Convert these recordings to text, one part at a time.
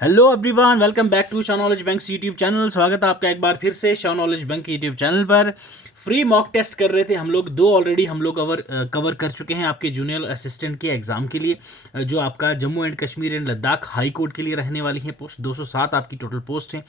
Hello everyone, welcome back to Shah knowledge bank YouTube channel. स्वागत है आपका एक बार फिर से Shah knowledge bank YouTube channel पर। फ्री मॉक टेस्ट कर रहे थे हम लोग, दो ऑलरेडी हम लोग कवर कर चुके हैं आपके जूनियर असिस्टेंट के एग्जाम के लिए, जो आपका Jammu and Kashmir and Ladakh high court के लिए रहने वाली है पोस्ट। 207 आपकी टोटल पोस्ट है।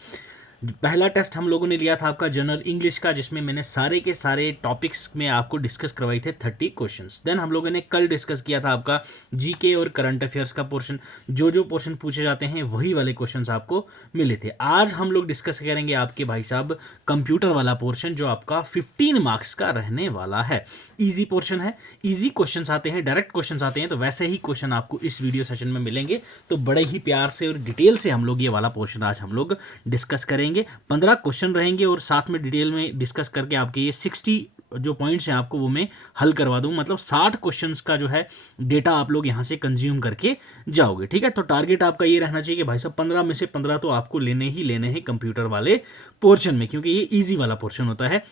पहला टेस्ट हम लोगों ने लिया था आपका जनरल इंग्लिश का, जिसमें मैंने सारे के सारे टॉपिक्स में आपको डिस्कस करवाई थे 30 क्वेश्चंस। देन हम लोगों ने कल डिस्कस किया था आपका जीके और करंट अफेयर्स का पोर्शन। जो पोर्शन पूछे जाते हैं वही वाले क्वेश्चंस आपको मिले थे। आज हम लोग डिस्कस करेंगे आपके भाई साहब कंप्यूटर वाला पोर्शन, जो आपका 15 मार्क्स का रहने वाला है। ईजी पोर्शन है, ईजी क्वेश्चंस आते हैं, डायरेक्ट क्वेश्चंस आते हैं, तो वैसे ही क्वेश्चन आपको इस वीडियो सेशन में मिलेंगे। तो बड़े ही प्यार से और डिटेल से हम लोग ये वाला पोर्शन आज हम लोग डिस्कस करेंगे। 15 क्वेश्चन रहेंगे और साथ में डिटेल में डिस्कस करके आपके ये 60 जो पॉइंट्स हैं आपको वो मैं हल करवा दूं। मतलब 60 क्वेश्चंस का जो है डेटा आप लोग यहां से कंज्यूम करके जाओगे। ठीक है, तो टारगेट आपका ये रहना चाहिए कि भाई साहब 15 में से 15 तो आपको लेने ही लेने हैं कंप्यूटर वाले पोर्शन में, क्योंकि ये ईजी वाला पोर्शन होता है।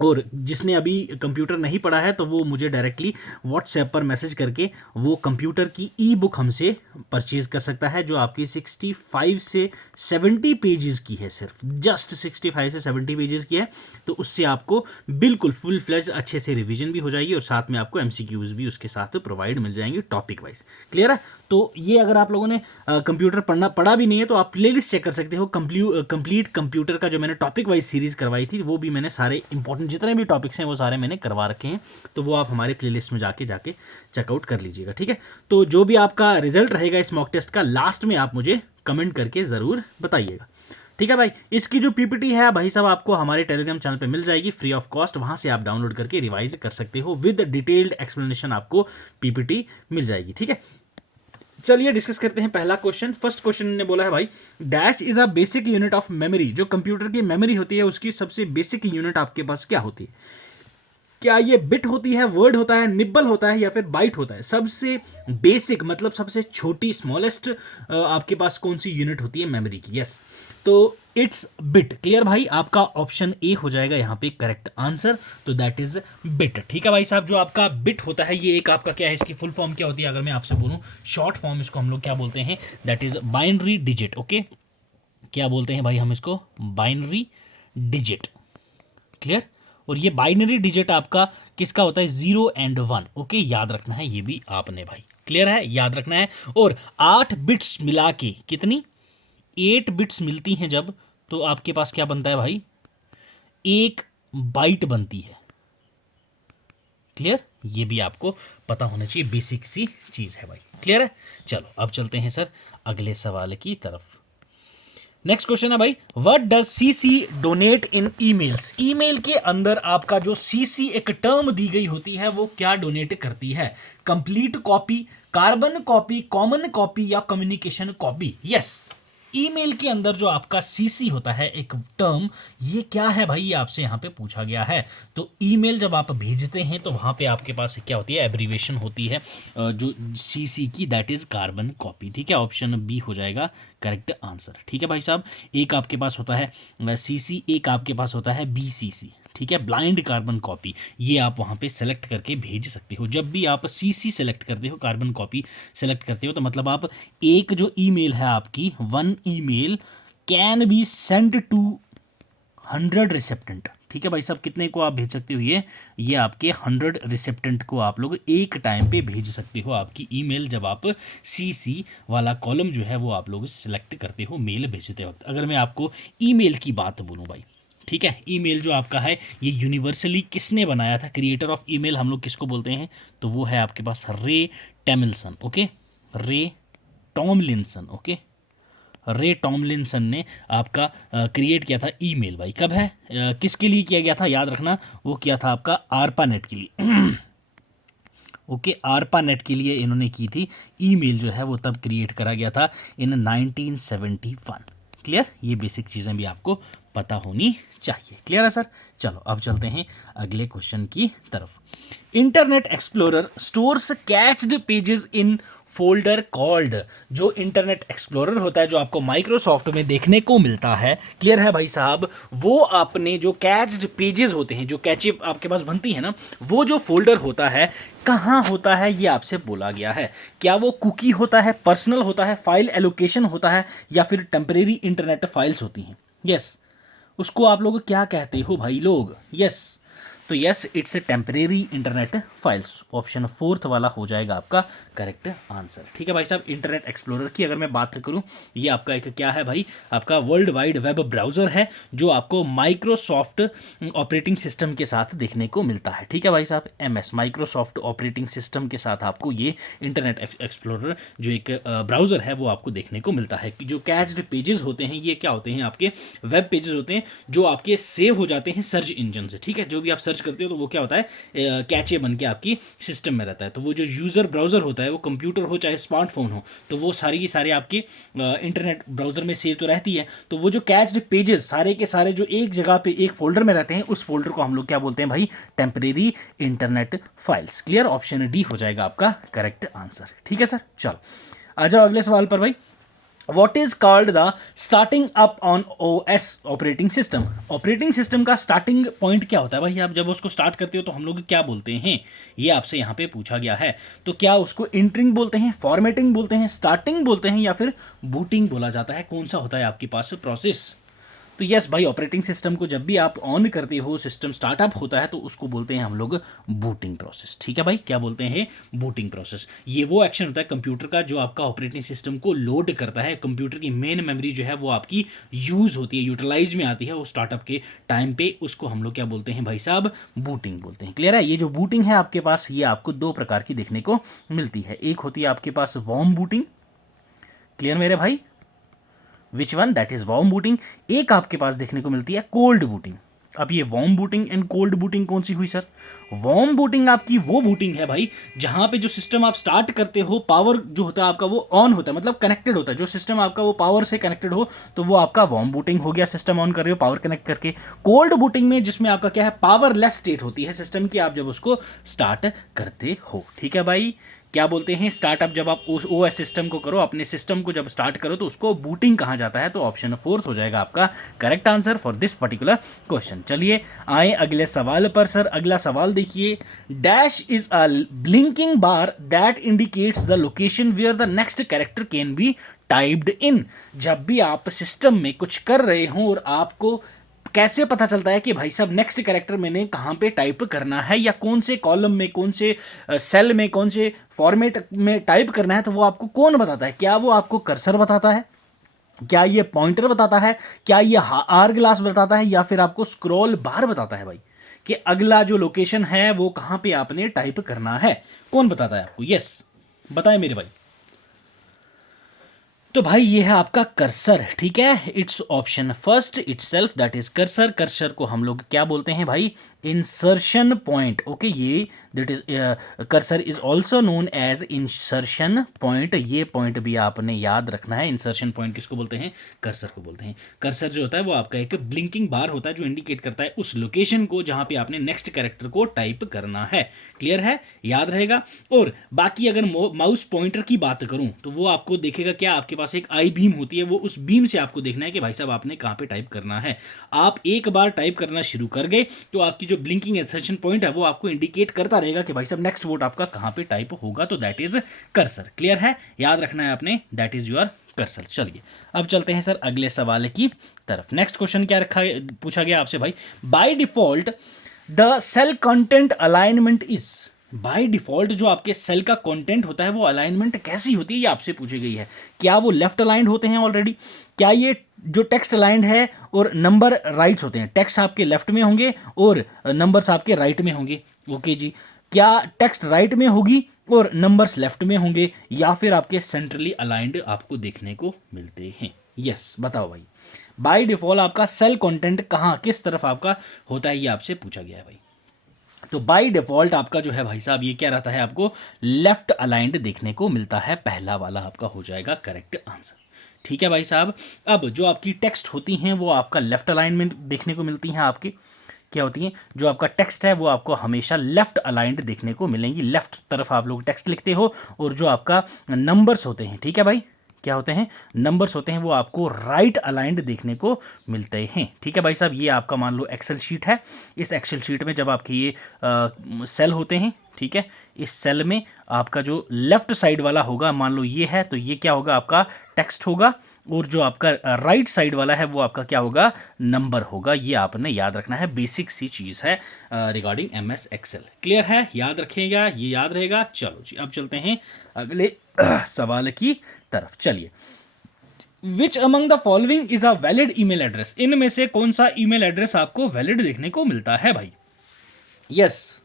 और जिसने अभी कंप्यूटर नहीं पढ़ा है तो वो मुझे डायरेक्टली व्हाट्सएप पर मैसेज करके वो कंप्यूटर की ई बुक हमसे परचेज कर सकता है, जो आपकी 65 से 70 पेजेस की है। सिर्फ जस्ट 65 से 70 पेजेस की है। तो उससे आपको बिल्कुल फुल फ्लेज अच्छे से रिवीजन भी हो जाएगी और साथ में आपको एमसीक्यूज भी उसके साथ प्रोवाइड मिल जाएंगे टॉपिक वाइज। क्लियर है? तो ये अगर आप लोगों ने कंप्यूटर पढ़ा भी नहीं है तो आप प्लेलिस्ट चेक कर सकते हो। कंप्लीट कंप्यूटर का जो मैंने टॉपिक वाइज सीरीज करवाई थी, वो भी मैंने सारे इंपॉर्टेंट जितने भी टॉपिक्स हैं वो सारे मैंने करवा रखे हैं। तो वो आप हमारे प्लेलिस्ट में जाके चेकआउट कर लीजिएगा। ठीक है, तो जो भी आपका रिजल्ट रहेगा इस मॉक टेस्ट का, लास्ट में आप मुझे कमेंट करके ज़रूर बताइएगा। ठीक है भाई, इसकी जो पीपीटी है भाई साहब आपको हमारे टेलीग्राम चैनल पे मिल जाएगी फ्री ऑफ कॉस्ट। वहां से आप डाउनलोड करके रिवाइज कर सकते हो, विद डिटेल्ड एक्सप्लेनेशन आपको पीपीटी मिल जाएगी। ठीक है, चलिए डिस्कस करते हैं पहला क्वेश्चन। फर्स्ट क्वेश्चन ने बोला है भाई, dash is a basic unit of memory. जो कंप्यूटर की मेमोरी होती है उसकी सबसे बेसिक यूनिट आपके पास क्या होती है? क्या ये बिट होती है, वर्ड होता है, निब्बल होता है, या फिर बाइट होता है? सबसे बेसिक मतलब सबसे छोटी स्मॉलेस्ट आपके पास कौन सी यूनिट होती है मेमोरी की? यस, तो इट्स बिट। क्लियर भाई, आपका ऑप्शन ए हो जाएगा यहाँ पे करेक्ट आंसर। तो दैट इज बिट। ठीक है भाई साहब, जो आपका बिट होता है ये एक आपका क्या है, इसकी फुल फॉर्म क्या होती है अगर मैं आपसे बोलूँ? शॉर्ट फॉर्म इसको हम लोग क्या बोलते हैं? That is binary digit. Okay, क्या बोलते हैं भाई हम इसको? Binary digit. क्लियर? और ये बाइनरी डिजिट आपका किसका होता है? 0 एंड 1। ओके, याद रखना है ये भी आपने भाई। क्लियर है, याद रखना है। और 8 बिट्स मिला के कितनी? 8 बिट्स मिलती हैं जब, तो आपके पास क्या बनता है भाई? एक बाइट बनती है। क्लियर? ये भी आपको पता होना चाहिए, बेसिक सी चीज है भाई। क्लियर है? चलो अब चलते हैं सर अगले सवाल की तरफ। नेक्स्ट क्वेश्चन है भाई, what does CC donate in emails. Email के अंदर आपका जो सीसी एक टर्म दी गई होती है वो क्या डोनेट करती है? Complete copy, carbon copy, common copy, या कम्युनिकेशन कॉपी? यस, ईमेल के अंदर जो आपका सीसी होता है एक टर्म, ये क्या है भाई? ये आपसे यहाँ पे पूछा गया है। तो ईमेल जब आप भेजते हैं तो वहाँ पे आपके पास क्या होती है? एब्रीवेशन होती है जो सीसी की, दैट इज कार्बन कॉपी। ठीक है, ऑप्शन बी हो जाएगा करेक्ट आंसर। ठीक है भाई साहब, एक आपके पास होता है सीसी, एक आपके पास होता है बीसीसी। ठीक है, ब्लाइंड कार्बन कॉपी, ये आप वहाँ पे सेलेक्ट करके भेज सकते हो। जब भी आप सीसी सेलेक्ट करते हो, कार्बन कॉपी सेलेक्ट करते हो, तो मतलब आप एक जो ईमेल है आपकी, 1 email can be send to 100 recipient. ठीक है भाई साहब, कितने को आप भेज सकते हो? ये आपके 100 रिसेप्टेंट को आप लोग एक टाइम पे भेज सकते हो आपकी ईमेल, जब आप सीसी वाला कॉलम जो है वो आप लोग सेलेक्ट करते हो मेल भेजते वक्त। अगर मैं आपको ईमेल की बात बोलूँ भाई, ठीक है, ईमेल जो आपका है ये यूनिवर्सली किसने बनाया था? क्रिएटर ऑफ ईमेल हम लोग किसको बोलते हैं? तो वो है आपके पास रे टॉमलिंसन। ओके, रे टॉमलिंसन। ओके, रे टॉमलिंसन ने आपका क्रिएट किया था ईमेल भाई। कब है, किसके लिए किया गया था? याद रखना, वो किया था आपका आरपानेट के लिए। ओके, आरपानेट के लिए इन्होंने की थी ईमेल जो है वो, तब क्रिएट करा गया था इन 1971। क्लियर? ये बेसिक चीज़ें भी आपको पता होनी चाहिए। क्लियर है सर? चलो अब चलते हैं अगले क्वेश्चन की तरफ। Internet Explorer stores cached pages in folder called, जो इंटरनेट एक्सप्लोरर होता है जो आपको माइक्रोसॉफ्ट में देखने को मिलता है, क्लियर है भाई साहब, वो आपने जो कैच्ड पेजेस होते हैं, जो कैचे आपके पास बनती है ना, वो जो फोल्डर होता है कहाँ होता है ये आपसे बोला गया है। क्या वो कुकी होता है, पर्सनल होता है, फाइल एलोकेशन होता है, या फिर टेम्परेरी इंटरनेट फाइल्स होती हैं? यस, उसको आप लोग क्या कहते हो भाई लोग? यस, तो yes it's a temporary internet files, option fourth वाला हो जाएगा आपका करेक्ट आंसर। ठीक है भाई साहब, इंटरनेट एक्सप्लोरर की अगर मैं बात करूं, ये आपका एक क्या है भाई, आपका वर्ल्ड वाइड वेब ब्राउजर है जो आपको माइक्रोसॉफ्ट ऑपरेटिंग सिस्टम के साथ देखने को मिलता है। ठीक है भाई साहब, MS माइक्रोसॉफ्ट ऑपरेटिंग सिस्टम के साथ आपको ये इंटरनेट एक्सप्लोरर जो एक ब्राउजर है वो आपको देखने को मिलता है। जो कैच्ड पेजेस होते हैं ये क्या होते हैं, आपके वेब पेजेस होते हैं जो आपके सेव हो जाते हैं सर्च इंजन से। ठीक है, जो भी आप सर्च करते हो तो वो क्या होता है, कैचे बन के आपकी सिस्टम में रहता है। तो वो जो यूज़र ब्राउज़र होता है, वो कंप्यूटर हो चाहे स्मार्टफोन हो, तो वो सारी की सारी आपके इंटरनेट ब्राउज़र में सेव तो रहती है। तो वो जो कैच्ड पेजेस सारे के सारे जो एक जगह पे एक फोल्डर में रहते हैं, उस फोल्डर को हम लोग क्या बोलते हैं भाई, temporary internet files. Clear, option D हो जाएगा आपका करेक्ट आंसर। ठीक है सर, चलो आ जाओ अगले सवाल पर भाई। What is called the starting up on OS operating system? Operating system का स्टार्टिंग पॉइंट क्या होता है भाई? आप जब उसको स्टार्ट करते हो तो हम लोग क्या बोलते हैं, ये आपसे यहाँ पे पूछा गया है। तो क्या उसको इंटरिंग बोलते हैं, फॉर्मेटिंग बोलते हैं, स्टार्टिंग बोलते हैं, या फिर बूटिंग बोला जाता है? कौन सा होता है आपके पास प्रोसेस? तो यस भाई, ऑपरेटिंग सिस्टम को जब भी आप ऑन करते हो, सिस्टम स्टार्टअप होता है, तो उसको बोलते हैं हम लोग बूटिंग प्रोसेस। ठीक है भाई, क्या बोलते हैं, बूटिंग प्रोसेस। ये वो एक्शन होता है कंप्यूटर का जो आपका ऑपरेटिंग सिस्टम को लोड करता है। कंप्यूटर की मेन मेमोरी जो है वो आपकी यूज होती है, यूटिलाइज में आती है वो स्टार्टअप के टाइम पे, उसको हम लोग क्या बोलते हैं भाई साहब, बूटिंग बोलते हैं। क्लियर है? ये जो बूटिंग है आपके पास, ये आपको दो प्रकार की देखने को मिलती है। एक होती है आपके पास वार्म बूटिंग, क्लियर मेरे भाई, which one, that is warm booting. एक आपके पास देखने को मिलती है कोल्ड बूटिंग। अब ये warm booting and cold booting कौन सी हुई सर? वार्म बूटिंग आपकी वो बूटिंग है भाई जहां पे जो सिस्टम आप स्टार्ट करते हो, पावर जो होता है आपका वो ऑन होता है, मतलब कनेक्टेड होता है। जो सिस्टम आपका वो पावर से कनेक्टेड हो तो वो आपका वार्म बूटिंग हो गया, सिस्टम ऑन कर रहे हो पावर कनेक्ट करके। कोल्ड बूटिंग में जिसमें आपका क्या है, पावरलेस स्टेट होती है सिस्टम की, आप जब उसको स्टार्ट करते हो। ठीक है भाई, क्या बोलते हैं, स्टार्टअप जब आप उस OS सिस्टम को करो, अपने सिस्टम को जब स्टार्ट करो तो उसको बूटिंग कहा जाता है। तो ऑप्शन फोर्थ हो जाएगा आपका correct answer for this particular question. चलिए आए अगले सवाल पर सर। अगला सवाल देखिए, dash is a blinking bar that indicates the location where the next character can be typed in. जब भी आप सिस्टम में कुछ कर रहे हो और आपको कैसे पता चलता है कि भाई साहब नेक्स्ट कैरेक्टर मैंने कहाँ पे टाइप करना है, या कौन से कॉलम में, कौन से सेल में, कौन से फॉर्मेट में टाइप करना है, तो वो आपको कौन बताता है? क्या वो आपको कर्सर बताता है, क्या ये पॉइंटर बताता है, क्या ये आर ग्लास बताता है, या फिर आपको स्क्रॉल बार बताता है भाई कि अगला जो लोकेशन है वो कहाँ पे आपने टाइप करना है? कौन बताता है आपको? यस बताएं मेरे भाई। तो भाई ये है आपका कर्सर। ठीक है, it's option first itself, that is cursor. Cursor को हम लोग क्या बोलते हैं भाई, इंसर्शन पॉइंट। ओके, ये that is cursor is also known as insertion point. ये पॉइंट भी आपने याद रखना है। इंसर्शन पॉइंट किसको बोलते हैं? कर्सर को बोलते हैं। कर्सर जो होता है वो आपका एक ब्लिंकिंग बार होता है जो इंडिकेट करता है उस लोकेशन को जहां पे आपने नेक्स्ट कैरेक्टर को टाइप करना है। क्लियर है, याद रहेगा। और बाकी अगर माउस पॉइंटर की बात करूं तो वो आपको देखेगा क्या, आपके पास एक आई बीम होती है, वो उस बीम से आपको देखना है कि भाई साहब आपने कहां पे टाइप करना है। आप एक बार टाइप करना शुरू कर गए तो आपकी जो ब्लिंकिंग इंसर्शन पॉइंट है वो आपको इंडिकेट करता रहेगा कि भाई साहब नेक्स्ट वर्ड आपका कहां पे टाइप होगा, तो दैट इज कर्सर। क्लियर है, याद रखना है आपने, दैट इज योर कर्सर। चलिए अब चलते हैं सर अगले सवाल की तरफ। नेक्स्ट क्वेश्चन क्या पूछा गया आपसे भाई, by default the cell content alignment is. By default जो आपके सेल का कंटेंट होता है वो अलाइनमेंट कैसी होती है, ये आपसे पूछी गई है। क्या वो लेफ्ट अलाइंड होते हैं ऑलरेडी? क्या ये जो टेक्स्ट अलाइंड है और नंबर राइट्स होते हैं, टेक्स्ट आपके लेफ्ट में होंगे और नंबर्स आपके राइट में होंगे? ओके जी, क्या टेक्स्ट राइट में होगी और नंबर्स लेफ्ट में होंगे, या फिर आपके सेंट्रली अलाइंड आपको देखने को मिलते हैं? यस बताओ भाई, बाय डिफॉल्ट आपका सेल कंटेंट कहाँ, किस तरफ आपका होता है, ये आपसे पूछा गया है भाई। तो बाय डिफॉल्ट आपका जो है भाई साहब ये क्या रहता है, आपको लेफ्ट अलाइंड देखने को मिलता है। पहला वाला आपका हो जाएगा करेक्ट आंसर। ठीक है भाई साहब, अब जो आपकी टेक्स्ट होती हैं वो आपका लेफ्ट अलाइनमेंट देखने को मिलती हैं आपकी। क्या होती हैं, जो आपका टेक्स्ट है वो आपको हमेशा लेफ्ट अलाइंड देखने को मिलेंगी, लेफ्ट तरफ आप लोग टेक्स्ट लिखते हो, और जो आपका नंबर्स होते हैं, ठीक है भाई, क्या होते हैं, नंबर्स होते हैं, वो आपको राइट अलाइंड देखने को मिलते हैं। ठीक है भाई साहब, ये आपका मान लो एक्सेल शीट है। इस एक्सेल शीट में जब आपके ये सेल होते हैं, ठीक है, इस सेल में आपका जो लेफ्ट साइड वाला होगा, मान लो ये है, तो ये क्या होगा, आपका टेक्स्ट होगा, और जो आपका राइट साइड वाला है वो आपका क्या होगा, नंबर होगा। ये आपने याद रखना है, बेसिक सी चीज़ है रिगार्डिंग MS एक्सेल। क्लियर है, याद रखिएगा, ये याद रहेगा। चलो जी, अब चलते हैं अगले सवाल की तरफ। चलिए, which among the following is a valid email address, इनमें से कौन सा ईमेल एड्रेस आपको वैलिड देखने को मिलता है भाई? यस,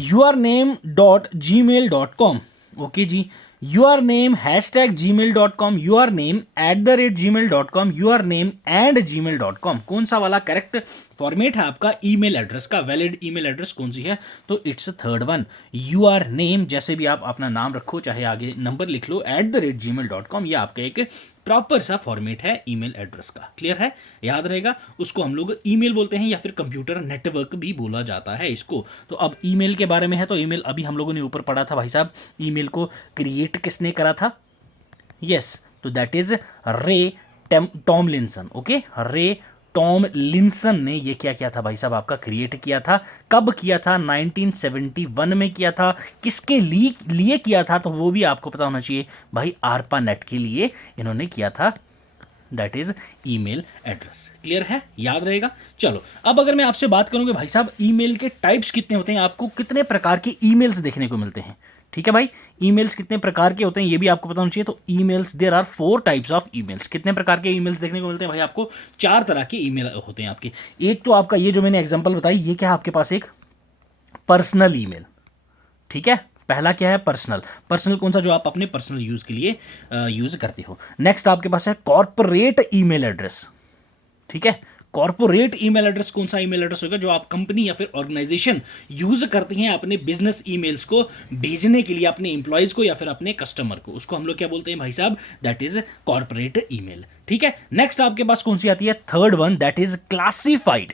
yourname.gmail.com, ओके जी, yourname@gmail.com, yourname@gmail.com, yourname@gmail.com, कौन सा वाला करेक्ट फॉर्मेट है आपका ईमेल एड्रेस का? वैलिड ईमेल एड्रेस कौन सी है? तो it's third one, your name, जैसे भी आप अपना नाम रखो, चाहे आगे नंबर लिख लो, @gmail.com, ये आपका एक प्रॉपर सा फॉर्मेट है ईमेल एड्रेस का। क्लियर है, याद रहेगा। उसको हम लोग ईमेल बोलते हैं, या फिर कंप्यूटर नेटवर्क भी बोला जाता है इसको। तो अब ईमेल के बारे में है, तो ईमेल अभी हम लोगों ने ऊपर पढ़ा था भाई साहब, ईमेल को क्रिएट किसने करा था? यस, तो दैट इज रे टॉमलिंसन। ओके, रे टॉमलिंसन ने ये क्या किया था भाई साहब, आपका क्रिएट किया था। कब किया था? 1971 में किया था। किसके लिए किया था? तो वो भी आपको पता होना चाहिए भाई, ARPANET के लिए इन्होंने किया था। That is email address. Clear है, याद रहेगा। चलो, अब अगर मैं आपसे बात करूंगा भाई साहब, ईमेल के टाइप्स कितने होते हैं, आपको कितने प्रकार के ईमेल्स देखने को मिलते हैं? ठीक है भाई, ईमेल्स कितने प्रकार के होते हैं ये भी आपको पता होना चाहिए। तो emails, there are 4 types of emails. कितने प्रकार के ईमेल्स देखने को मिलते हैं भाई? आपको 4 तरह के ईमेल होते हैं आपके। एक तो आपका ये जो मैंने एग्जांपल बताई, ये क्या है आपके पास, एक पर्सनल ईमेल। ठीक है, पहला क्या है? पर्सनल। पर्सनल कौन सा? जो आप अपने पर्सनल यूज के लिए यूज करते हो। नेक्स्ट आपके पास है कॉर्पोरेट ईमेल एड्रेस। ठीक है, कॉर्पोरेट ईमेल एड्रेस कौन सा ईमेल एड्रेस होगा? जो आप कंपनी या फिर ऑर्गेनाइजेशन यूज करते हैं अपने बिजनेस ईमेल्स को भेजने के लिए अपने एम्प्लॉयज को या फिर अपने कस्टमर को, उसको हम लोग क्या बोलते हैं भाई साहब? That is corporate email. ठीक है, नेक्स्ट आपके पास कौन सी आती है? Third one, that is classified.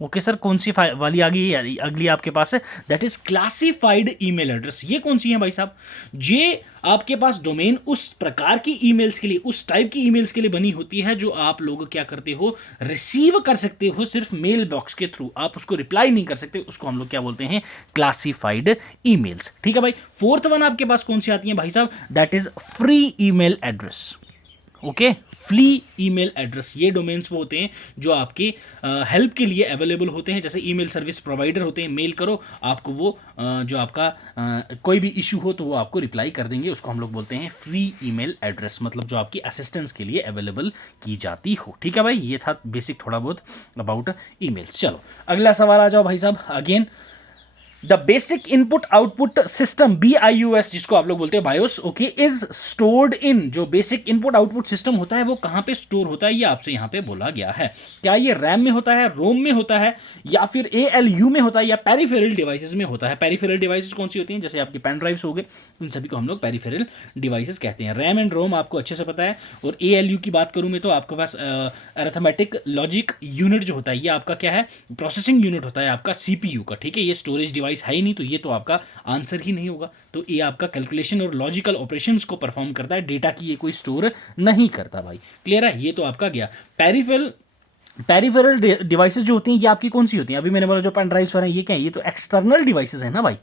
Okay sir, कौन सी वाली आ गई? अगली आपके पास है that is classified email address. ये कौन सी है भाई साहब? ये आपके पास डोमेन उस प्रकार की ईमेल्स के लिए, उस टाइप की ईमेल्स के लिए बनी होती है जो आप लोग क्या करते हो, रिसीव कर सकते हो सिर्फ मेल बॉक्स के थ्रू, आप उसको रिप्लाई नहीं कर सकते। उसको हम लोग क्या बोलते हैं? Classified emails. ठीक है भाई, फोर्थ वन आपके पास कौन सी आती है भाई साहब? That is free email address. Okay, free email address. ये डोमेन्स वो होते हैं जो आपके हेल्प के लिए अवेलेबल होते हैं, जैसे ईमेल सर्विस प्रोवाइडर होते हैं। मेल करो, आपको वो जो आपका कोई भी इशू हो तो वो आपको रिप्लाई कर देंगे। उसको हम लोग बोलते हैं फ्री ईमेल एड्रेस, मतलब जो आपकी असिस्टेंस के लिए अवेलेबल की जाती हो। ठीक है भाई, ये था बेसिक थोड़ा बहुत अबाउट ईमेल्स। चलो, अगला सवाल आ जाओ भाई साहब। Again, the basic input output system, BIOS जिसको आप लोग बोलते हैं BIOS, okay, is stored in, जो बेसिक इनपुट आउटपुट सिस्टम होता है वो कहां पे स्टोर होता है? ये आपसे यहां पे बोला गया है। क्या ये रैम में होता है, रोम में होता है, या फिर ALU में होता है, या पेरिफेरल डिवाइसेस में होता है? पेरिफेरल डिवाइसेस कौन सी होती हैं? जैसे आपके पेन ड्राइव्स हो गए, उन सभी को हम लोग पेरिफेरल डिवाइसेस कहते हैं। रैम एंड रोम आपको अच्छे से पता है। और ALU की बात करूं मैं, तो आपके पास अरिथमेटिक लॉजिक यूनिट जो होता है, ये आपका क्या है? प्रोसेसिंग यूनिट होता है आपका CPU का। ठीक है, ये स्टोरेज डिवाइस है ही नहीं, तो ये तो आपका आंसर ही नहीं होगा। तो ये आपका कैलकुलेशन और लॉजिकल ऑपरेशंस को परफॉर्म करता है, डेटा की ये कोई स्टोर नहीं करता भाई। क्लियर है, ये तो आपका गया। पेरिफेरल डिवाइसेस जो होती हैं, ये आपकी कौन सी होती हैं? अभी मैंने बोला जो पेन ड्राइव्स हैं, ये क्या है? ये तो एक्सटर्नल डिवाइसेस है ना भाई।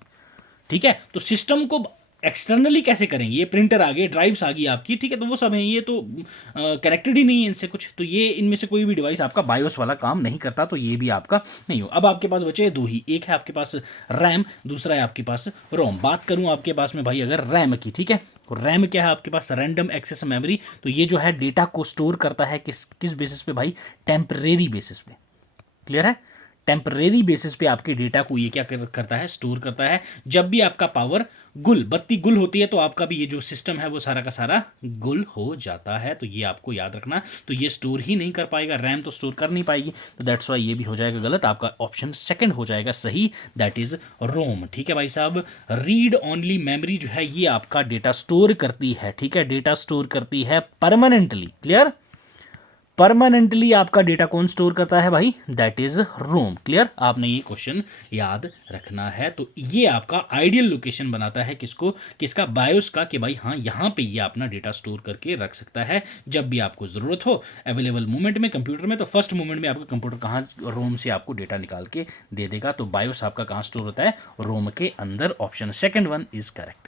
ठीक है, तो सिस्टम को एक्सटर्नली कैसे करेंगे? ये प्रिंटर आ गए, ड्राइव्स आ गई आपकी, ठीक है, तो वो सब है, ये तो कनेक्टेड ही नहीं है इनसे कुछ। तो ये इनमें से कोई भी डिवाइस आपका बायोस वाला काम नहीं करता, तो ये भी आपका नहीं हो। अब आपके पास बचे दो ही, एक है आपके पास रैम, दूसरा है आपके पास रोम। बात करूं आपके पास में भाई अगर रैम की, ठीक है, तो रैम क्या है आपके पास? Random access memory. तो ये जो है डेटा को स्टोर करता है किस बेसिस पे भाई? टेम्परेरी बेसिस पे। क्लियर है, टेम्परेरी बेसिस पे आपके डेटा को ये क्या करता है? स्टोर करता है। जब भी आपका पावर बत्ती गुल होती है, तो आपका भी ये जो सिस्टम है वो सारा का सारा गुल हो जाता है। तो ये आपको याद रखना। तो ये स्टोर ही नहीं कर पाएगा, रैम तो स्टोर कर नहीं पाएगी, तो दैट्स वाई ये भी हो जाएगा गलत। आपका ऑप्शन सेकंड हो जाएगा सही, दैट इज रोम। ठीक है भाई साहब, रीड ओनली मेमोरी जो है ये आपका डेटा स्टोर करती है। ठीक है, डेटा स्टोर करती है परमानेंटली। क्लियर, परमानेंटली आपका डेटा कौन स्टोर करता है भाई? That is ROM. क्लियर? आपने ये क्वेश्चन याद रखना है। तो ये आपका आइडियल लोकेशन बनाता है किसको? किसका? बायोस का, कि भाई हाँ यहाँ पे ये अपना डेटा स्टोर करके रख सकता है जब भी आपको जरूरत हो अवेलेबल मोमेंट में कंप्यूटर में। तो फर्स्ट मोमेंट में आपका कंप्यूटर कहाँ रोम से आपको डेटा निकाल के दे देगा। तो बायोस आपका कहाँ स्टोर होता है? रोम के अंदर। Option second one is correct.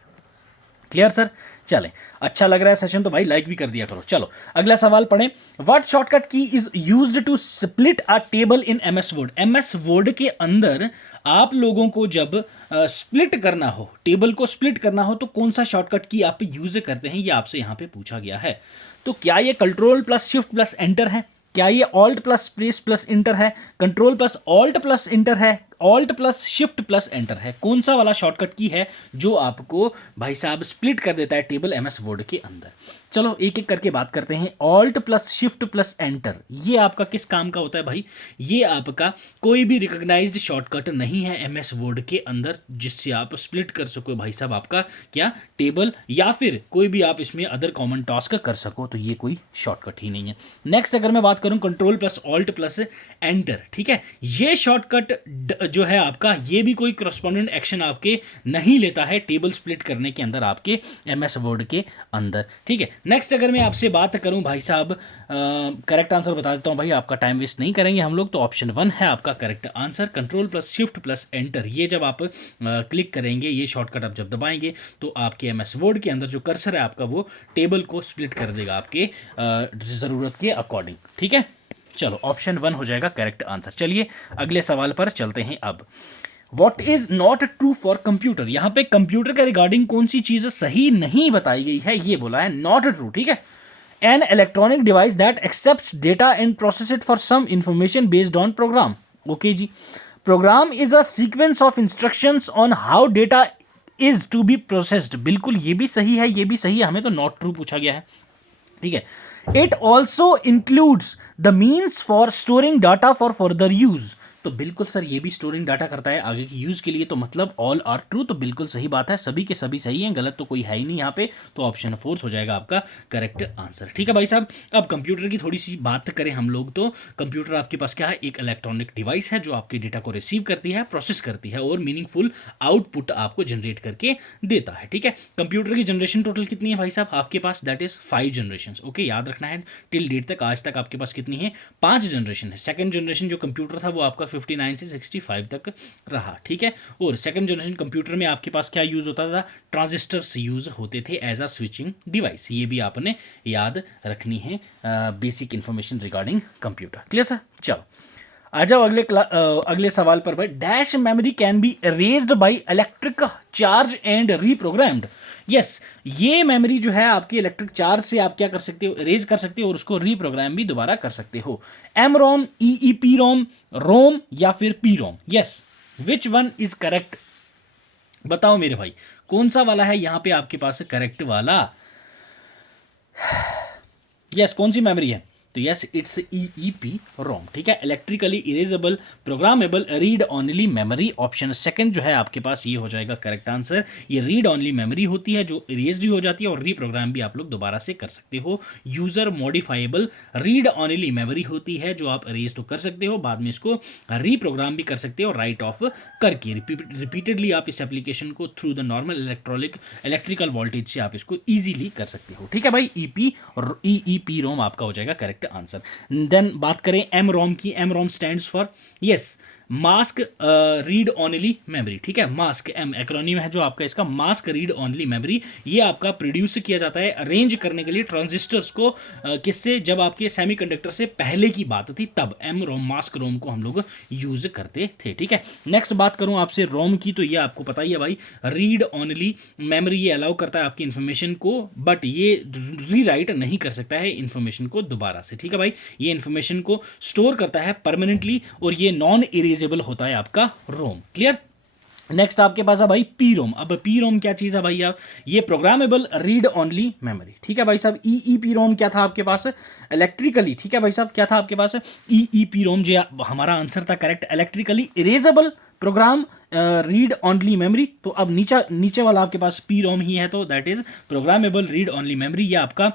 Clear sir? चलें, अच्छा लग रहा है सेशन तो भाई लाइक भी कर दिया करो। चलो अगला सवाल पढ़ें। What shortcut key is used to split a table in MS Word? MS Word के अंदर आप लोगों को जब स्प्लिट करना हो, टेबल को स्प्लिट करना हो, तो कौन सा शॉर्टकट की आप यूज करते हैं, ये आपसे यहां पे पूछा गया है। तो क्या ये control plus shift plus enter है? क्या ये alt plus space plus enter है? Control plus alt plus enter है? Alt plus shift plus enter है? कौन सा वाला शॉर्टकट की है जो आपको भाई साहब स्प्लिट कर देता है टेबल एमएस वर्ड के अंदर? चलो एक एक करके बात करते हैं। Alt plus shift plus enter, ये आपका किस काम का होता है भाई? ये आपका कोई भी रिकॉग्नाइज्ड शॉर्टकट नहीं है एमएस वर्ड के अंदर जिससे आप स्प्लिट कर सको भाई साहब आपका क्या टेबल, या फिर कोई भी आप इसमें अदर कॉमन टास्क कर सको। तो ये कोई शॉर्टकट ही नहीं है। नेक्स्ट अगर मैं बात करूं control plus alt plus enter, ठीक है, ये शॉर्टकट जो है आपका, ये भी कोई करस्पॉन्डेंट एक्शन आपके नहीं लेता है टेबल स्प्लिट करने के अंदर आपके एमएस वर्ड के अंदर। ठीक है, नेक्स्ट अगर मैं आपसे बात करूं भाई साहब, करेक्ट आंसर बता देता हूं भाई, आपका टाइम वेस्ट नहीं करेंगे हम लोग। तो ऑप्शन वन है आपका correct answer. Control plus shift plus enter, ये जब आप क्लिक करेंगे, ये शॉर्टकट आप जब दबाएंगे तो आपके एमएस वर्ड के अंदर जो कर्सर है आपका, वो टेबल को स्प्लिट कर देगा आपके ज़रूरत के अकॉर्डिंग। ठीक है, चलो ऑप्शन वन हो जाएगा करेक्ट आंसर। चलिए अगले सवाल पर चलते हैं अब। What is not true for computer? यहां पे कंप्यूटर के रिगार्डिंग कौन सी चीज सही नहीं बताई गई है, ये बोला है नॉट ट्रू। ठीक है, an electronic device that accepts data and process it for some information based on program. Okay जी, program is a sequence of instructions on how data is to be processed. बिल्कुल ये भी सही है, ये भी सही है, हमें तो नॉट ट्रू पूछा गया है। ठीक है, it also includes the means for storing data for further use. तो बिल्कुल सर ये भी स्टोरिंग डाटा करता है आगे की यूज के लिए। तो मतलब ऑल आर ट्रू, तो बिल्कुल सही बात है, सभी के सभी सही हैं, गलत तो कोई है ही नहीं यहाँ पे। तो ऑप्शन फोर्थ हो जाएगा आपका करेक्ट आंसर। ठीक है भाई साहब, अब कंप्यूटर की थोड़ी सी बात करें हम लोग। तो कंप्यूटर आपके पास क्या है? एक इलेक्ट्रॉनिक डिवाइस है जो आपके डेटा को रिसीव करती है, प्रोसेस करती है और मीनिंगफुल आउटपुट आपको जनरेट करके देता है। ठीक है, कंप्यूटर की जनरेशन टोटल कितनी है भाई साहब आपके पास? That is 5 generation. ओके, याद रखना है, टिल डेट तक, आज तक आपके पास कितनी है? 5 जनरेशन है। सेकंड जनरेशन जो कंप्यूटर था वो आपका 59 से 65 तक रहा। ठीक है, और सेकंड जनरेशन कंप्यूटर में आपके पास क्या यूज होता था? ट्रांजिस्टर्स यूज होते थे एज अ स्विचिंग डिवाइस। ये भी आपने याद रखनी है, basic information regarding computer. Clear sir? चलो आ जाओ अगले सवाल पर भाई। Dash memory can be erased by electric charge and reprogrammed. Yes, ये मेमोरी जो है आपकी इलेक्ट्रिक चार्ज से आप क्या कर सकते हो? इरेज कर सकते हो और उसको रीप्रोग्राम भी दोबारा कर सकते हो। एम रोम, ईईपी रोम, रोम या फिर P ROM? Yes, which one is correct? बताओ मेरे भाई, कौन सा वाला है यहां पे आपके पास करेक्ट वाला? यस, कौन सी मेमोरी है? तो यस, इट्स ईईपी रोम। ठीक है, electrically erasable programmable read only memory. Option second जो है आपके पास ये हो जाएगा करेक्ट आंसर। ये रीड ऑनली मेमोरी होती है जो इरेज भी हो जाती है और रीप्रोग्राम भी आप लोग दोबारा से कर सकते हो। User modifiable read only memory होती है जो आप इरेज तो कर सकते हो, बाद में इसको रीप्रोग्राम भी कर सकते हो राइट ऑफ करके। रिपीटेडली आप इस एप्लीकेशन को through the normal electrical voltage से आप इसको ईजिली कर सकते हो। ठीक है भाई, ईईपी रोम आपका हो जाएगा करेक्ट आंसर। देन बात करें एम रोम की। M ROM stands for yes mask read only memory. ठीक है, मास्क एम एक्रोनिम है जो आपका इसका, मास्क रीड ऑनली मेमोरी। ये आपका प्रोड्यूस किया जाता है अरेंज करने के लिए ट्रांजिस्टर्स को, किससे? जब आपके सेमीकंडक्टर से पहले की बात थी तब एम रोम, मास्क रोम को हम लोग यूज करते थे। ठीक है, नेक्स्ट बात करूं आपसे रोम की, तो ये आपको पता ही है भाई, रीड ऑनली मेमोरी। ये अलाउ करता है आपकी इंफॉर्मेशन को, बट ये रीराइट नहीं कर सकता है इंफॉर्मेशन को दोबारा से। ठीक है भाई, ये इंफॉर्मेशन को स्टोर करता है परमानेंटली और ये नॉन इरेजेबल होता है आपका रोम। क्लियर? नेक्स्ट आपके पास है भाई पी रोम। अब पी रोम क्या चीज है भाई? आप ये प्रोग्रामेबल रीड ऑनली मेमोरी। ठीक है भाई साहब, ईईपी रोम क्या था आपके पास? इलेक्ट्रिकली, ठीक है भाई साहब, क्या था आपके पास? ईईपी रोम जो हमारा आंसर था correct, electrically erasable program read only memory, तो अब नीचे वाला आपके पास पी रोम ही है, तो that is programmable read only memory. ये आपका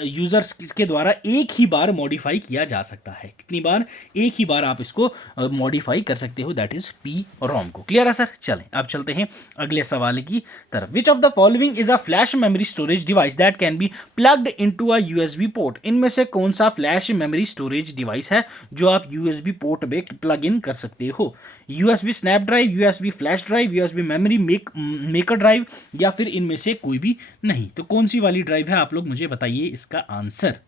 यूजर्स के द्वारा एक ही बार मॉडिफाई किया जा सकता है। कितनी बार? एक ही बार आप इसको मॉडिफाई कर सकते हो, दैट इज पी रोम को। क्लियर है सर? चलें अब चलते हैं अगले सवाल की तरफ। Which of the following is a flash memory storage device that can be plugged into a USB port? इनमें से कौन सा फ्लैश मेमोरी स्टोरेज डिवाइस है जो आप यूएसबी पोर्ट में प्लग इन कर सकते हो? USB snap drive, USB flash drive, USB memory maker drive, या फिर इनमें से कोई भी नहीं? तो कौन सी वाली ड्राइव है, आप लोग मुझे बताइए इसका आंसर।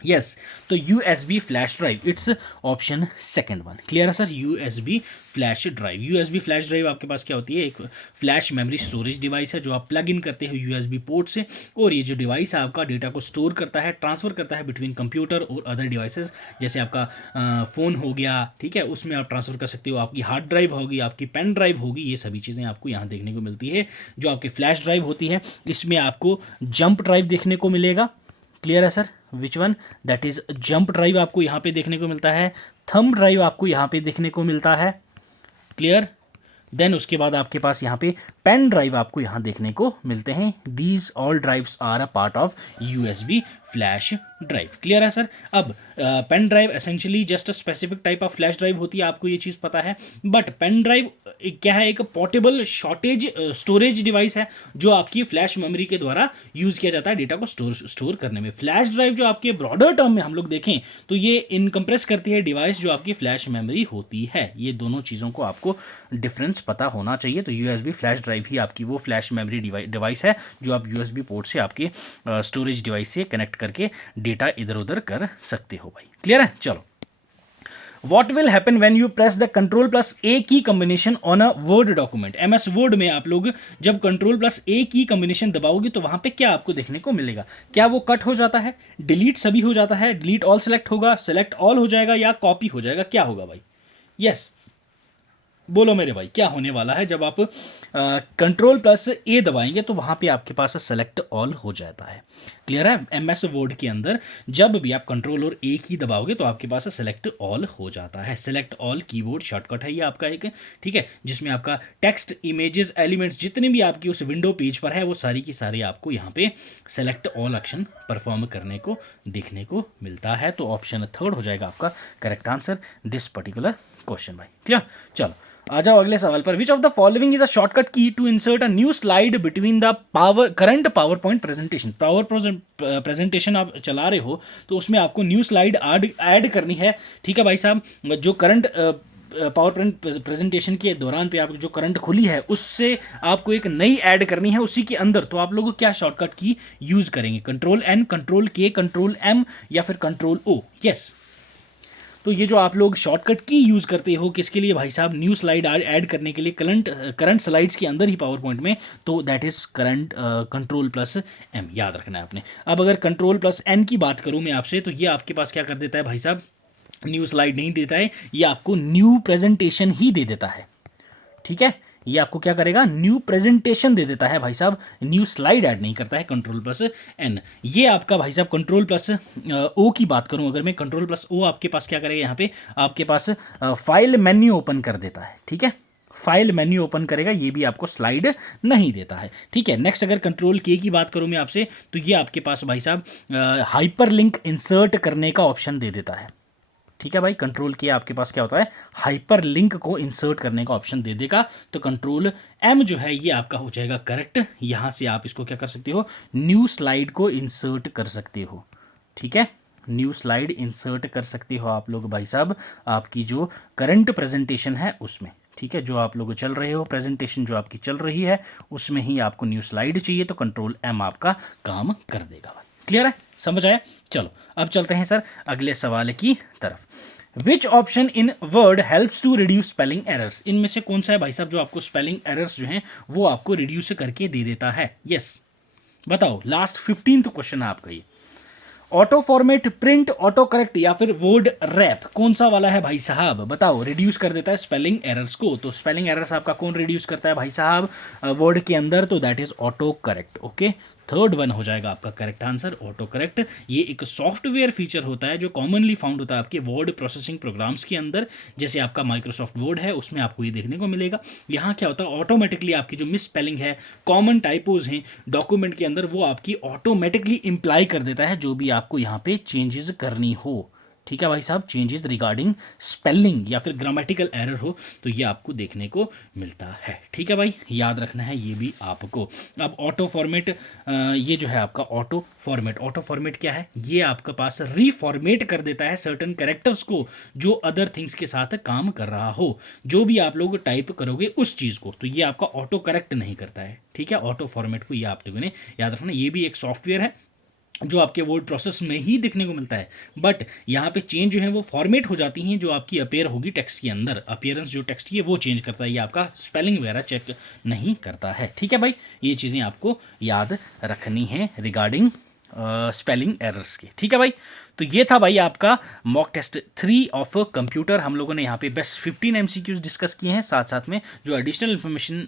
यस, तो USB flash drive, it's option second one. Clear है sir? USB flash drive. USB flash drive आपके पास क्या होती है? एक फ्लैश मेमोरी स्टोरेज डिवाइस है जो आप प्लग इन करते हो यूएसबी पोर्ट से, और ये जो डिवाइस है आपका डेटा को स्टोर करता है, ट्रांसफर करता है बिटवीन कंप्यूटर और अदर डिवाइसेस। जैसे आपका फ़ोन हो गया, ठीक है, उसमें आप ट्रांसफर कर सकते हो, आपकी हार्ड ड्राइव होगी, आपकी पेन ड्राइव होगी, ये सभी चीज़ें आपको यहाँ देखने को मिलती है। जो आपकी फ्लैश ड्राइव होती है इसमें आपको जंप ड्राइव देखने को मिलेगा। क्लियर है sir? Which one? That is jump drive आपको यहाँ पे देखने को मिलता है, थंब ड्राइव आपको यहाँ पे देखने को मिलता है। क्लियर? देन उसके बाद आपके पास यहाँ पे पेन ड्राइव आपको यहाँ देखने को मिलते हैं। These all drives are a part of USB flash drive. Clear है सर? अब pen drive essentially just a specific type of flash drive होती है, आपको ये चीज़ पता है। बट पेन ड्राइव क्या है? एक पोर्टेबल शॉर्टेज स्टोरेज डिवाइस है जो आपकी फ्लैश मेमोरी के द्वारा यूज़ किया जाता है डेटा को स्टोर करने में। फ्लैश ड्राइव जो आपके ब्रॉडर टर्म में हम लोग देखें तो ये इनकम्प्रेस करती है डिवाइस जो आपकी फ्लैश मेमोरी होती है। ये दोनों चीज़ों को आपको डिफरेंस पता होना चाहिए। तो यूएसबी फ्लैश ड्राइव ही आपकी वो फ्लैश मेमोरी डिवाइस है जो आप यूएसबी पोर्ट से आपके स्टोरेज डिवाइस से कनेक्ट करके डेटा इधर उधर कर सकते हो भाई। क्लियर है? चलो, What will happen when you press the Control plus A की combination on a Word document? MS Word में आप लोग जब Control plus A की combination दबाओगे तो वहां पे क्या आपको देखने को मिलेगा? क्या वो कट हो जाता है, डिलीट सभी हो जाता है, डिलीट ऑल सेलेक्ट होगा, सेलेक्ट ऑल हो जाएगा, या कॉपी हो जाएगा? क्या होगा भाई? यस, बोलो मेरे भाई, क्या होने वाला है? जब आप कंट्रोल प्लस ए दबाएंगे तो वहां पे आपके पास सेलेक्ट ऑल हो जाता है। क्लियर है? एमएस वर्ड के अंदर जब भी आप कंट्रोल और ए की दबाओगे तो आपके पास सेलेक्ट ऑल हो जाता है। सेलेक्ट ऑल कीबोर्ड शॉर्टकट है ये आपका एक, ठीक है, जिसमें आपका टेक्स्ट, इमेजेस, एलिमेंट्स जितने भी आपकी उस विंडो पेज पर है वो सारी की सारी आपको यहाँ पे सेलेक्ट ऑल एक्शन परफॉर्म करने को देखने को मिलता है। तो ऑप्शन थर्ड हो जाएगा आपका correct answer this particular question भाई। क्लियर? चलो आ जाओ अगले सवाल पर। Which of the following is a shortcut key to insert a new slide between the current PowerPoint presentation? Presentation आप चला रहे हो तो उसमें आपको न्यू स्लाइड ऐड करनी है, ठीक है भाई साहब। जो करंट पावर पॉइंट प्रेजेंटेशन के दौरान पे आप जो करंट खुली है उससे आपको एक नई ऐड करनी है उसी के अंदर, तो आप लोग क्या शॉर्टकट की यूज करेंगे? कंट्रोल एन, कंट्रोल के, कंट्रोल एम, या फिर कंट्रोल ओ? यस, तो ये जो आप लोग शॉर्टकट की यूज़ करते हो किसके लिए भाई साहब? न्यू स्लाइड ऐड करने के लिए करंट स्लाइड्स के अंदर ही पावर पॉइंट में, तो that is current control plus M, याद रखना है आपने। अब अगर कंट्रोल प्लस एन की बात करूं मैं आपसे, तो ये आपके पास क्या कर देता है भाई साहब? न्यू स्लाइड नहीं देता है, ये आपको न्यू प्रेजेंटेशन ही दे देता है। ठीक है, ये आपको क्या करेगा? न्यू प्रेजेंटेशन दे देता है भाई साहब, न्यू स्लाइड ऐड नहीं करता है। कंट्रोल प्लस एन, ये आपका भाई साहब कंट्रोल प्लस ओ की बात करूं अगर मैं, कंट्रोल प्लस ओ आपके पास क्या करेगा? यहाँ पे आपके पास फाइल मेन्यू ओपन कर देता है। ठीक है, फाइल मेन्यू ओपन करेगा, ये भी आपको स्लाइड नहीं देता है। ठीक है, नेक्स्ट अगर कंट्रोल के की बात करूं मैं आपसे, तो ये आपके पास भाई साहब हाइपर लिंक इंसर्ट करने का ऑप्शन दे देता है। ठीक है भाई, कंट्रोल के आपके पास क्या होता है? हाइपर लिंक को इंसर्ट करने का ऑप्शन दे देगा। तो कंट्रोल एम जो है ये आपका हो जाएगा करेक्ट। यहां से आप इसको क्या कर सकते हो? न्यू स्लाइड को इंसर्ट कर सकते हो। ठीक है, न्यू स्लाइड इंसर्ट कर सकते हो आप लोग भाई साहब आपकी जो करंट प्रेजेंटेशन है उसमें। ठीक है, जो आप लोग चल रहे हो, प्रेजेंटेशन जो आपकी चल रही है उसमें ही आपको न्यू स्लाइड चाहिए, तो कंट्रोल एम आपका काम कर देगा। क्लियर है? समझ आया? चलो अब चलते हैं सर अगले सवाल की तरफ। Which option in Word helps to reduce spelling errors? इनमें से कौन सा है भाई साहब जो आपको स्पेलिंग एरर्स जो हैं वो आपको रिड्यूस करके दे देता है? यस, बताओ। लास्ट 15th क्वेश्चन है आपका ये। Auto format, print, auto correct, या फिर वर्ड रैप, कौन सा वाला है भाई साहब? बताओ। रिड्यूस कर देता है स्पेलिंग एरर्स को। तो स्पेलिंग एरर्स आपका कौन रिड्यूस करता है भाई साहब वर्ड के अंदर? तो that is auto correct. Okay, third one हो जाएगा आपका करेक्ट आंसर, ऑटो करेक्ट। ये एक सॉफ्टवेयर फीचर होता है जो कॉमनली फाउंड होता है आपके वर्ड प्रोसेसिंग प्रोग्राम्स के अंदर, जैसे आपका माइक्रोसॉफ्ट वर्ड है उसमें आपको ये देखने को मिलेगा। यहाँ क्या होता है, ऑटोमेटिकली आपकी जो मिस स्पेलिंग है, कॉमन टाइपोज हैं डॉक्यूमेंट के अंदर, वो आपकी ऑटोमेटिकली इंप्लाई कर देता है जो भी आपको यहाँ पे चेंजेस करनी हो। ठीक है भाई साहब, चेंजेस रिगार्डिंग स्पेलिंग या फिर ग्रामेटिकल एरर हो तो ये आपको देखने को मिलता है। ठीक है भाई, याद रखना है ये भी आपको। अब ऑटो फॉर्मेट, ये जो है आपका ऑटो फॉर्मेट क्या है, ये आपके पास रीफॉर्मेट कर देता है सर्टन कैरेक्टर्स को जो अदर थिंग्स के साथ काम कर रहा हो, जो भी आप लोग टाइप करोगे उस चीज़ को, तो ये आपका ऑटो करेक्ट नहीं करता है। ठीक है, ऑटो फॉर्मेट को ये आप लोगों ने याद रखना। ये भी एक सॉफ्टवेयर है जो आपके वर्ड प्रोसेस में ही देखने को मिलता है, बट यहाँ पे चेंज जो है वो फॉर्मेट हो जाती हैं, जो आपकी अपेयर होगी टेक्स्ट के अंदर, अपीयरेंस जो टेक्स्ट की है वो चेंज करता है, ये आपका स्पेलिंग वगैरह चेक नहीं करता है। ठीक है भाई, ये चीज़ें आपको याद रखनी है रिगार्डिंग स्पेलिंग एरर्स के। ठीक है भाई, तो ये था भाई आपका मॉक टेस्ट 3 ऑफ कंप्यूटर। हम लोगों ने यहाँ पे बेस्ट 15 एमसीक्यूज डिस्कस किए हैं, साथ साथ में जो एडिशनल इन्फॉर्मेशन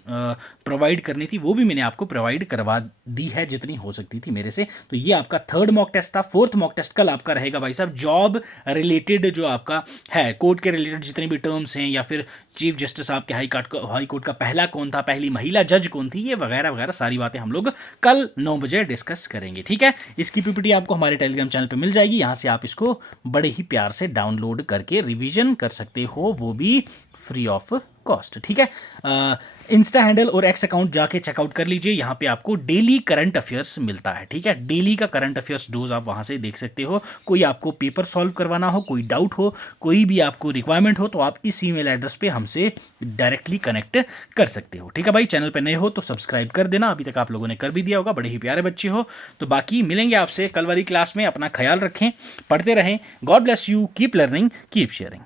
प्रोवाइड करनी थी वो भी मैंने आपको प्रोवाइड करवा दी है जितनी हो सकती थी मेरे से। तो ये आपका थर्ड मॉक टेस्ट था। फोर्थ मॉक टेस्ट कल आपका रहेगा भाई साहब जॉब रिलेटेड, जो आपका है कोर्ट के रिलेटेड जितने भी टर्म्स हैं, या फिर चीफ जस्टिस आपके हाई कोर्ट का पहला कौन था, पहली महिला जज कौन थी, ये वगैरह वगैरह सारी बातें हम लोग कल 9 बजे डिस्कस करेंगे। ठीक है, इसकी पीपीटी आपको हमारे टेलीग्राम चैनल पे मिल जाएगी, यहाँ से आप इसको बड़े ही प्यार से डाउनलोड करके रिवीजन कर सकते हो, वो भी फ्री ऑफ कॉस्ट। ठीक है, इंस्टा हैंडल और एक्स अकाउंट जाके चेकआउट कर लीजिए, यहाँ पे आपको डेली करंट अफेयर्स मिलता है। ठीक है, डेली का करंट अफेयर्स डोज आप वहाँ से देख सकते हो। कोई आपको पेपर सॉल्व करवाना हो, कोई डाउट हो, कोई भी आपको रिक्वायरमेंट हो, तो आप इस ईमेल एड्रेस पे हमसे डायरेक्टली कनेक्ट कर सकते हो। ठीक है भाई, चैनल पे नए हो तो सब्सक्राइब कर देना, अभी तक आप लोगों ने कर भी दिया होगा, बड़े ही प्यारे बच्चे हो। तो बाकी मिलेंगे आपसे कल वाली क्लास में, अपना ख्याल रखें, पढ़ते रहें। God bless you, keep learning, keep sharing.